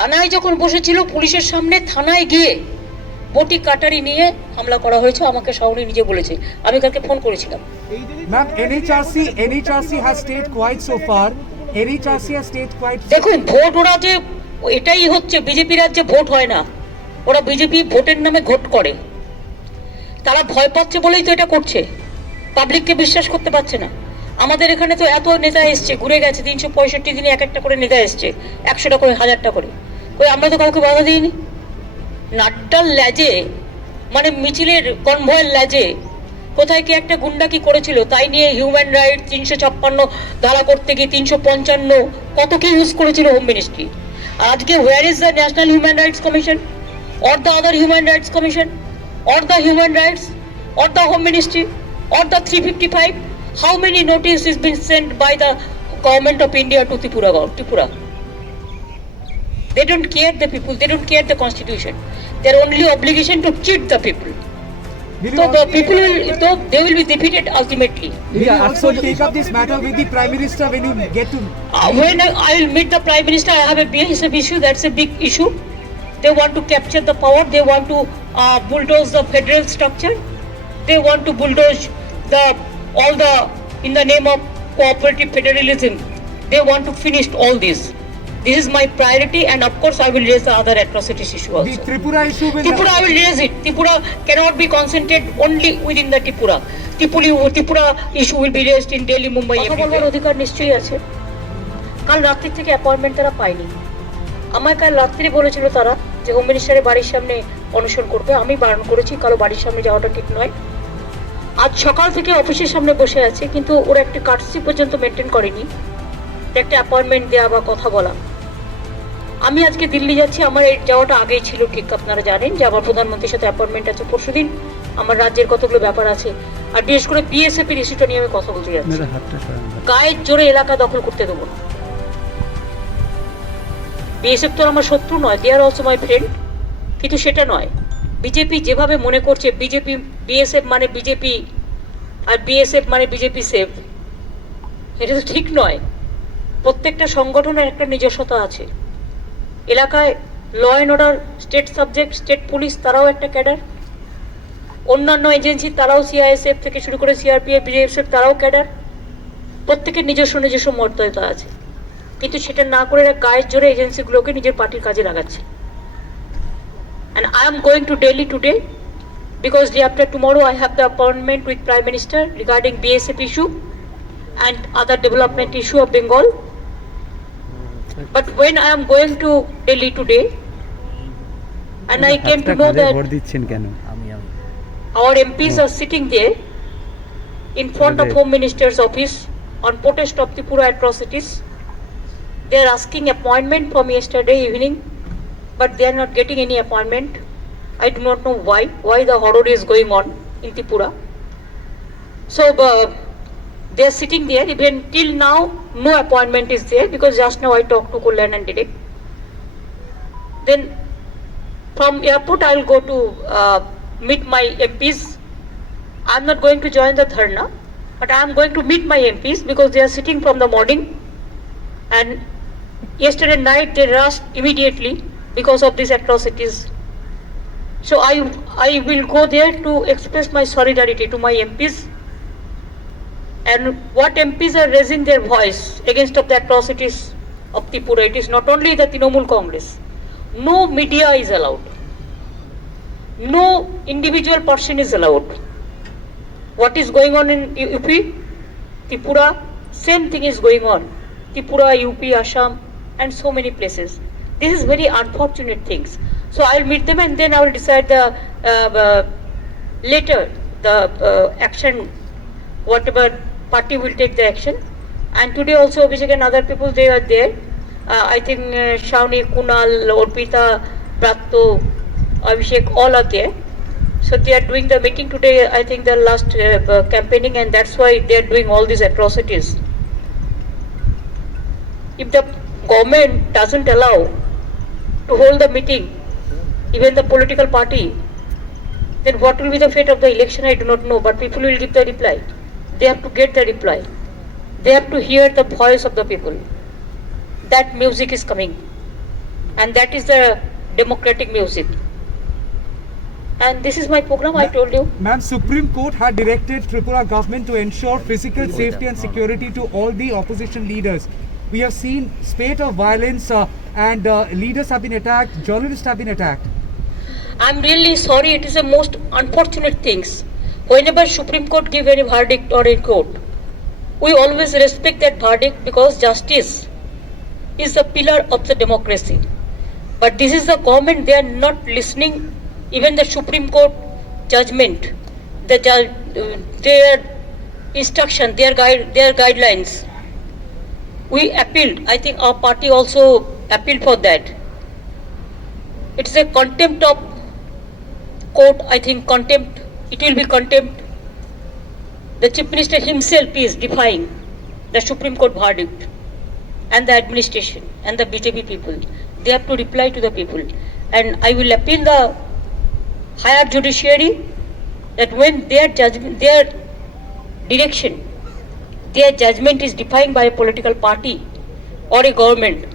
থানায় যখন বসেছিল পুলিশের সামনে, থানায় গিয়ে বটি কাটারি নিয়ে হামলা করা হয়েছে, আমাকে শাওনি নিজে বলেছে। আমি কালকে ফোন করেছিলাম। Ma'am, NHRC has stayed quiet so far. NHRC has stayed quiet. দেখুন, ভোট ওরা যে এটাই হচ্ছে, বিজেপি রাজ্যে ভোট হয় না, ওরা বিজেপি ভোটের নামে ঘোট করে। তারা ভয় পাচ্ছে বলেই তো এটা করছে, পাবলিককে বিশ্বাস করতে পারছে না। আমাদের এখানে তো এত নেতা এসছে, ঘুরে গেছে, 365 দিনে এক একটা করে নেতা এসছে, 100টা করে, 1000টা করে। ওই আমরা তো কাউকে বাধা দিইনি। নাড্ডার ল্যাজে, মানে মিছিলের কনভয়ের ল্যাজে কোথায় কি একটা গুন্ডা কি করেছিল, তাই নিয়ে হিউম্যান রাইট 356 ধারা করতে গিয়ে 355 কত কি ইউজ করেছিল হোম মিনিস্ট্রি। আর আজকে where is the national human rights commission or the other human rights commission or the human rights or the home ministry or the 355? How many notice is been sent by the government of India to Tripura? They don't care the people, they don't care the constitution. Their only obligation to cheat the people. So the people they will be defeated ultimately. Will you also take up this matter with the Prime Minister when you get to? When I will meet the Prime Minister, I have a BSF issue, that's a big issue. They want to capture the power, they want to bulldoze the federal structure, they want to bulldoze in the name of cooperative federalism, they want to finish all this. This is my priority, and of course I will raise the other atrocities issue also. The Tripura issue will. Tripura I will raise it. Tripura cannot be concentrated only within the Tripura. Tripura issue will be raised in Delhi, Mumbai. কথা বলার অধিকার নিশ্চয়ই আছে। কাল রাত্রি থেকে appointment তারা পায়নি। আমায় কাল রাত্রি বলেছিল তারা যে হোম মিনিস্টারের বাড়ির সামনে অনশন করবে, আমি বারণ করেছি, কারো বাড়ির সামনে যাওয়াটা ঠিক নয়। আজ সকাল থেকে অফিসের সামনে বসে আছে, কিন্তু ওরা একটা কার্টসি পর্যন্ত মেনটেন করেনি, একটা অ্যাপয়েন্টমেন্ট দেওয়া বা কথা বলা। আমি আজকে দিল্লি যাচ্ছি, আমার এই যাওয়াটা আগেই ছিল, ঠিক আপনারা জানেন যে আমার প্রধানমন্ত্রীর সাথে অ্যাপয়েন্টমেন্ট আছে পরশুদিন, আমার রাজ্যের কতগুলো ব্যাপার আছে, আর বিশেষ করে বিএসএফ এর ইস্যুটা নিয়ে আমি কথা বলতে যাচ্ছি। গায়ের জোরে এলাকা দখল করতে দেবো না। বিএসএফ তো আমার শত্রু নয়, দে আর অলসো মাই ফ্রেন্ড, কিন্তু সেটা নয়। বিজেপি যেভাবে মনে করছে বিজেপি বিএসএফ মানে বিজেপি আর বিএসএফ মানে বিজেপি সেফ, এটা তো ঠিক নয়। প্রত্যেকটা সংগঠনের একটা নিজস্বতা আছে। এলাকায় law and order, state subject, state police তারাও একটা ক্যাডার, অন্যান্য এজেন্সি তারাও, সিআইএসএফ থেকে শুরু করে সিআরপিএফ, বিএসএফ তারাও ক্যাডার, প্রত্যেকের নিজস্ব মর্যাদা আছে। কিন্তু সেটা না করে গায়ের জোরে এজেন্সিগুলোকে নিজের পার্টির কাজে লাগাচ্ছে। And I am going to Delhi today because day after tomorrow I have the appointment with Prime Minister regarding BSF issue and other development issue of Bengal. But when I am going to Delhi today and I came to know that our MPs are sitting there in front of Home Minister's office on protest of Tripura atrocities. They are asking appointment from yesterday evening, but they are not getting any appointment. I do not know why the horror is going on in Tripura. So they are sitting there, even till now no appointment is there, because just now I talked to Kullan and Dilip. Then from airport I will go to meet my MPs. I am not going to join the dharna, but I am going to meet my MPs because they are sitting from the morning, and yesterday night they rushed immediately because of these atrocities. So I will go there to express my solidarity to my MPs. And what MPs are raising their voice against of the atrocities of Tripura, it is not only the Trinamool Congress. No media is allowed. No individual person is allowed. What is going on in UP, Tripura, same thing is going on. Tripura, UP, Assam, and so many places. This is very unfortunate things. So I will meet them and then I will decide the later the action, whatever party will take the action. And today also Abhishek and other people, they are there. I think Shawnee, Kunal, Orpita, Bratto, Abhishek, all are there. So they are doing the meeting today, I think the last campaigning, and that's why they are doing all these atrocities. If the government doesn't allow to hold the meeting, even the political party, then what will be the fate of the election, I do not know, but people will give the reply. They have to get the reply. They have to hear the voice of the people. That music is coming. And that is the democratic music. And this is my program, I told you. Ma'am, Supreme Court had directed Tripura government to ensure physical safety and security to all the opposition leaders. We have seen spate of violence and leaders have been attacked, journalists have been attacked. I'm really sorry, it is the most unfortunate things. Whenever Supreme Court give any verdict or a court, we always respect that verdict because justice is the pillar of the democracy. But this is the government, they are not listening even the Supreme Court judgment, their instruction, their guidelines. We appealed. I think our party also appealed for that. It is a contempt of court. I think contempt. It will be contempt. The Chief Minister himself is defying the Supreme Court verdict, and the administration and the BJP people. They have to reply to the people. And I will appeal the higher judiciary that when their judgment, their direction, their judgment is defined by a political party or a government,